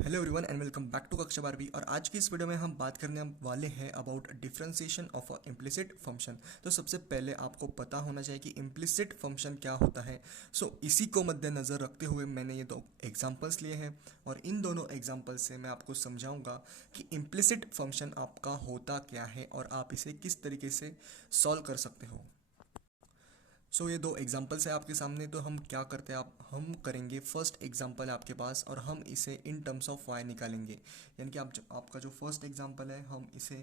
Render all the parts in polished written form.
Hello everyone and welcome back to कक्षा 12वीं। और आज की इस वीडियो में हम बात करने वाले हैं about differentiation of a implicit function. तो सबसे पहले आपको पता होना चाहिए कि इम्प्लिसिट फंक्शन क्या होता है। इसी को मद्देनज़र रखते हुए मैंने ये दो एग्जांपल्स लिए हैं और इन दोनों एग्जांपल से मैं आपको समझाऊंगा कि इम्प्लिसिट फंक्शन आपका होता क्या है और आप इसे किस तरीके से सॉल्व कर सकते हो। ये दो एग्जांपल्स है आपके सामने। तो हम क्या करते हैं, आप हम करेंगे फर्स्ट एग्जांपल है आपके पास और हम इसे इन टर्म्स ऑफ वाई निकालेंगे। यानी कि आपका जो फर्स्ट एग्जांपल है हम इसे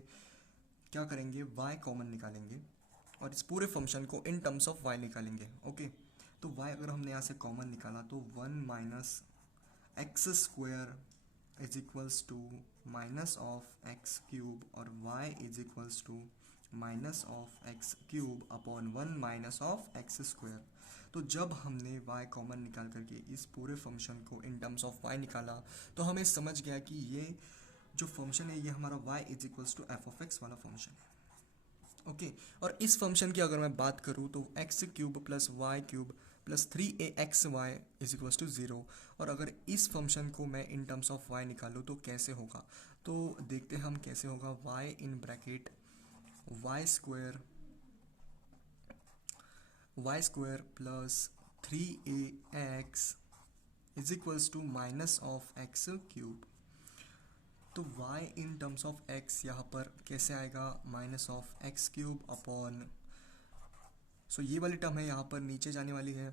क्या करेंगे, वाई कॉमन निकालेंगे और इस पूरे फंक्शन को इन टर्म्स ऑफ वाई निकालेंगे। ओके, तो वाई अगर हमने यहाँ से कॉमन निकाला तो 1 - x² is equals to -(x³ और y is equals to -(x³ upon 1 - (x²). तो जब हमने y कॉमन निकाल करके इस पूरे फंक्शन को इन टर्म्स ऑफ y निकाला तो हमें समझ गया कि ये जो फंक्शन है ये हमारा y is equals to f(x) वाला फंक्शन है। ओके, और इस फंक्शन की अगर मैं बात करूँ तो x³ plus y³ plus 3axy is equals to 0। और अगर इस फंक्शन को मैं इन टर्म्स ऑफ y निकालूँ तो कैसे होगा, तो देखते हैं हम कैसे होगा। y in bracket y² plus 3ax is equals to -(x³). तो y in terms of x यहाँ पर कैसे आएगा, -(x³ अपॉन, ये वाली टर्म है यहाँ पर नीचे जाने वाली है,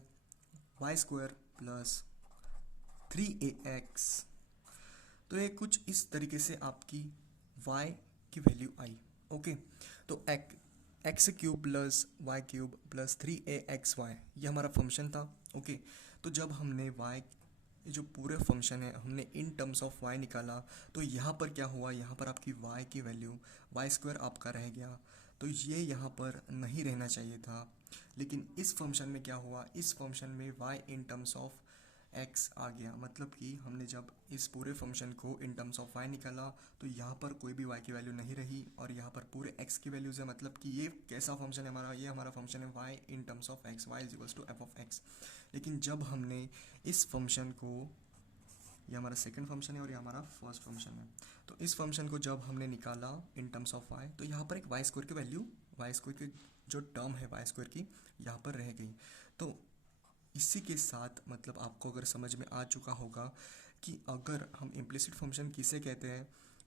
y² प्लस 3ax। तो ये कुछ इस तरीके से आपकी y की वैल्यू आई। ओके, तो x³ plus y³ plus 3axy ये हमारा फंक्शन था। ओके, तो जब हमने y ये जो पूरे फंक्शन है हमने इन टर्म्स ऑफ y निकाला तो यहाँ पर क्या हुआ, यहाँ पर आपकी y की वैल्यू y² आपका रह गया। तो ये यहाँ पर नहीं रहना चाहिए था, लेकिन इस फंक्शन में क्या हुआ, इस फंक्शन में y in terms of x आ गया। मतलब कि हमने जब इस पूरे फंक्शन को इन टर्म्स ऑफ y निकाला तो यहाँ पर कोई भी y की वैल्यू नहीं रही और यहाँ पर पूरे x की वैल्यूज़ है। मतलब कि ये कैसा फंक्शन है हमारा, ये हमारा फंक्शन है y in terms of x, y is equals to f(x). लेकिन जब हमने इस फंक्शन को, ये हमारा सेकंड फंक्शन है और ये हमारा फर्स्ट फंक्शन है, तो इस फंक्शन को जब हमने निकाला इन टर्म्स ऑफ y तो यहाँ पर एक y² की वैल्यू, y² की जो टर्म है y² की यहाँ पर रह गई। तो इसी के साथ मतलब आपको अगर समझ में आ चुका होगा कि अगर हम इम्प्लिसिट फंक्शन किसे कहते हैं,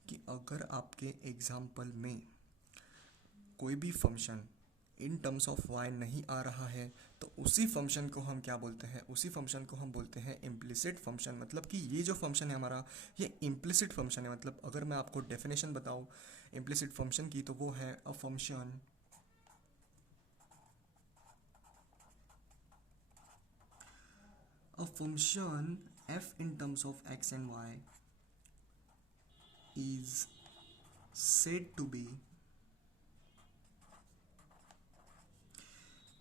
कि अगर आपके एग्जाम्पल में कोई भी function in terms of y नहीं आ रहा है तो उसी फंक्शन को हम क्या बोलते हैं, उसी फंक्शन को हम बोलते हैं इम्प्लिसिट फंक्शन। मतलब कि ये जो फंक्शन है हमारा ये इम्प्लिसिट फंक्शन है। मतलब अगर मैं आपको डेफिनेशन बताऊँ इम्प्लिसिट फंक्शन की तो वो है अ function f in terms of x and y is said to be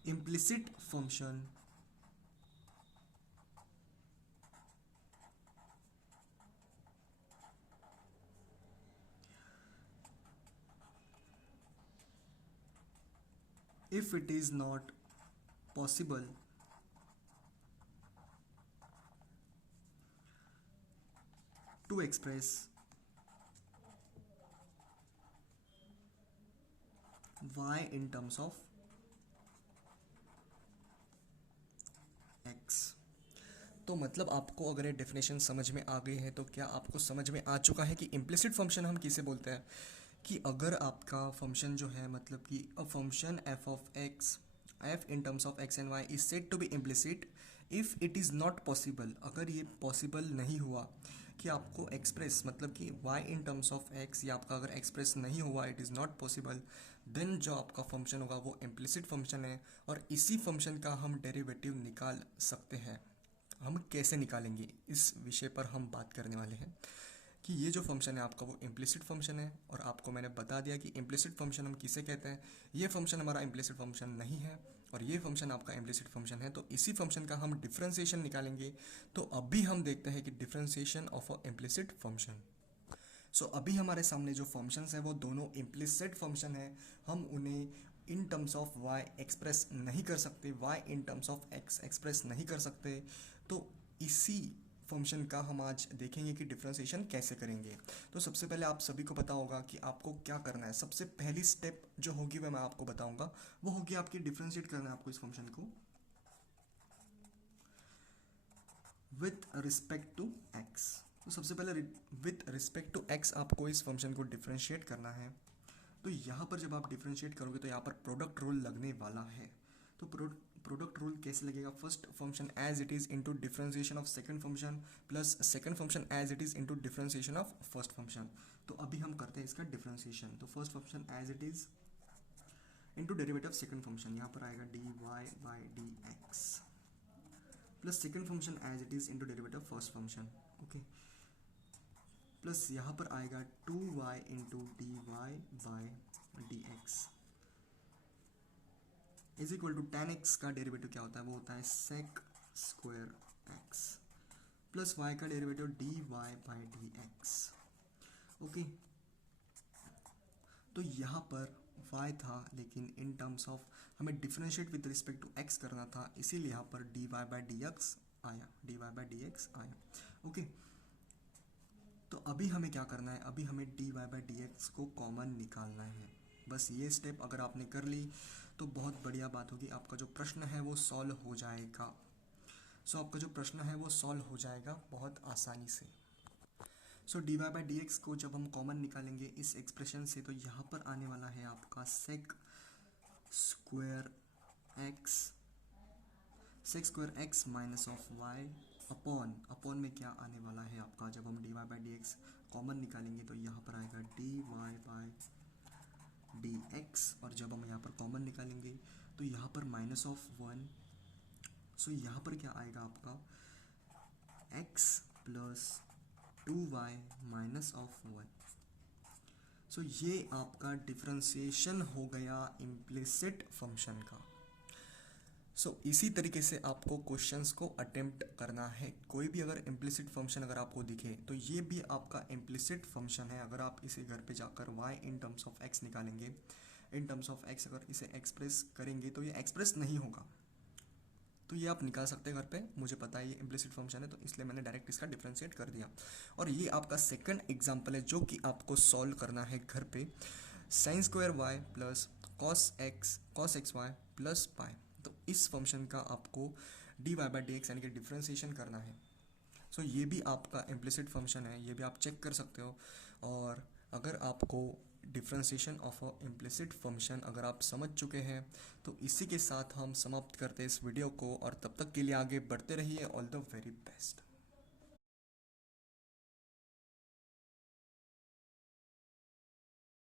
implicit function if it is not possible to express y in terms of x। तो मतलब आपको अगर ये डेफिनेशन समझ में आ गई है तो क्या आपको समझ में आ चुका है कि इम्प्लिसिट फंक्शन हम किसे बोलते हैं। कि अगर आपका फंक्शन जो है, मतलब कि a function f in terms of x and y is said to be implicit if it is not possible, अगर ये पॉसिबल नहीं हुआ कि आपको एक्सप्रेस, मतलब कि y in terms of x या आपका अगर एक्सप्रेस नहीं हुआ, it is not possible, then जो आपका फंक्शन होगा वो इम्प्लिसिट फंक्शन है। और इसी फंक्शन का हम डेरिवेटिव निकाल सकते हैं। हम कैसे निकालेंगे इस विषय पर हम बात करने वाले हैं कि ये जो फंक्शन है आपका वो इम्प्लिसिट फंक्शन है। और आपको मैंने बता दिया कि इम्प्लिसिट फंक्शन हम किसे कहते हैं। ये फंक्शन हमारा इम्प्लिसिट फंक्शन नहीं है और ये फंक्शन आपका इम्प्लिसिट फंक्शन है। तो इसी फंक्शन का हम डिफ्रेंसिएशन निकालेंगे। तो अभी हम देखते हैं कि differentiation of a implicit function. अभी हमारे सामने जो फंक्शंस हैं वो दोनों इम्प्लिसिट फंक्शन है। हम उन्हें इन टर्म्स ऑफ y एक्सप्रेस नहीं कर सकते, y in terms of x express नहीं कर सकते। तो इसी फंक्शन का हम आज देखेंगे कि डिफरेंशिएशन कैसे करेंगे। तो सबसे पहले आप सभी को पता होगा कि आपको क्या करना है। सबसे पहली स्टेप जो होगी वह मैं आपको बताऊंगा, वो होगी आपकी डिफरेंशिएट करना है आपको इस फंक्शन को विथ रिस्पेक्ट टू एक्स। तो सबसे पहले विथ रिस्पेक्ट टू एक्स आपको इस फंक्शन को डिफरेंशिएट करना है। तो यहाँ पर जब आप डिफरेंशिएट करोगे तो यहाँ पर प्रोडक्ट रूल लगने वाला है। तो प्रोडक्ट रूल कैसे लगेगा? First function as it is into differentiation of second function plus second function as it is into differentiation of first function. तो अभी हम करते हैं इसका डिफरेंशिएशन। तो first function as it is into derivative of second function, यहाँ पर आएगा dy by dx plus second function as it is into derivative of first function, okay, plus यहाँ पर आएगा 2y into D Y by D X is equal to tan x का derivative क्या होता है? वो होता है sec square x plus y का derivative dy by D X, okay. तो यहाँ पर y था, लेकिन इन टर्म्स ऑफ हमें differentiate with respect to x करना था, इसीलिए यहाँ पर dy बाई डी एक्स आया, dy बाई डी एक्स आया, ओके। तो अभी हमें क्या करना है? अभी हमें dy बाई डी एक्स को कॉमन निकालना है। बस ये स्टेप अगर आपने कर ली तो बहुत बढ़िया बात होगी, आपका जो प्रश्न है वो सॉल्व हो जाएगा। सो आपका जो प्रश्न है वो सॉल्व हो जाएगा बहुत आसानी से। सो dy बाई डी एक्स को जब हम कॉमन निकालेंगे इस एक्सप्रेशन से, तो यहाँ पर आने वाला है आपका sec square x minus of y upon में क्या आने वाला है आपका? जब हम dy by D x common निकालेंगे तो यहाँ पर आएगा dy बाई dx, और जब हम यहाँ पर कॉमन निकालेंगे तो यहाँ पर माइनस ऑफ 1। सो यहाँ पर क्या आएगा आपका? x plus 2y minus of 1। सो ये आपका डिफरेंशिएशन हो गया इम्प्लिसिट फंक्शन का। सो इसी तरीके से आपको क्वेश्चंस को अटेम्प्ट करना है। कोई भी अगर इम्प्लिसिट फंक्शन अगर आपको दिखे तो ये भी आपका इम्प्लिसिट फंक्शन है। अगर आप इसे घर पे जाकर y in terms of x निकालेंगे, इन टर्म्स ऑफ x अगर इसे एक्सप्रेस करेंगे तो ये एक्सप्रेस नहीं होगा। तो ये आप निकाल सकते हैं घर पे, मुझे पता है ये इम्प्लिसिट फंक्शन है तो इसलिए मैंने डायरेक्ट इसका डिफरेंशिएट कर दिया। और ये आपका सेकंड एग्जांपल है जो कि आपको सॉल्व करना है घर पे। Sine square Y plus cos X Y plus pi. तो इस फंक्शन का आपको D Y by D X यानी कि डिफरेंशिएशन करना है। सो ये भी आपका इम्प्लिसिट फंक्शन है, ये भी आप चेक कर सकते हो। और अगर आपको differentiation of a implicit function अगर आप समझ चुके हैं तो इसी के साथ हम समाप्त करते हैं इस वीडियो को, और तब तक के लिए आगे बढ़ते रहिए। All the very best.